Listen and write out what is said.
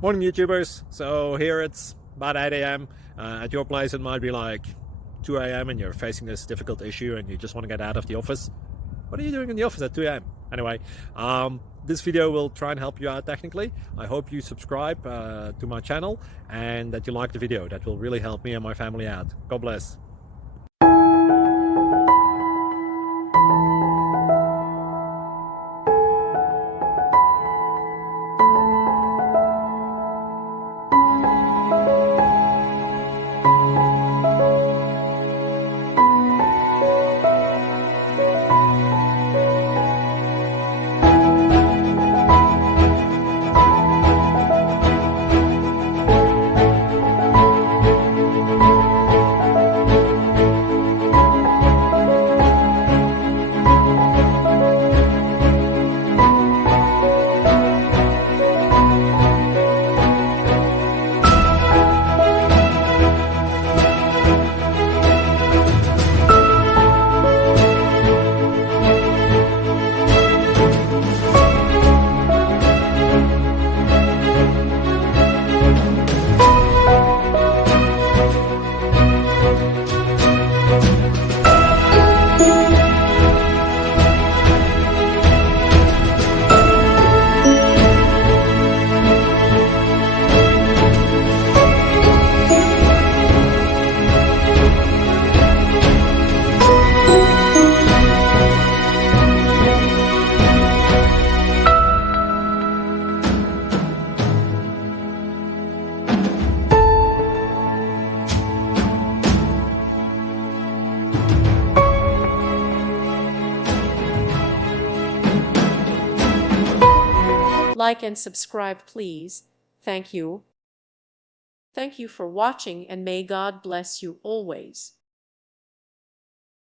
Morning YouTubers. So here it's about 8 a.m. At your place it might be like 2 a.m. and you're facing this difficult issue and you just want to get out of the office. What are you doing in the office at 2 a.m.? Anyway, this video will try and help you out technically. I hope you subscribe to my channel and that you like the video. That will really help me and my family out. God bless. Like and subscribe, please. Thank you. Thank you for watching, and may God bless you always.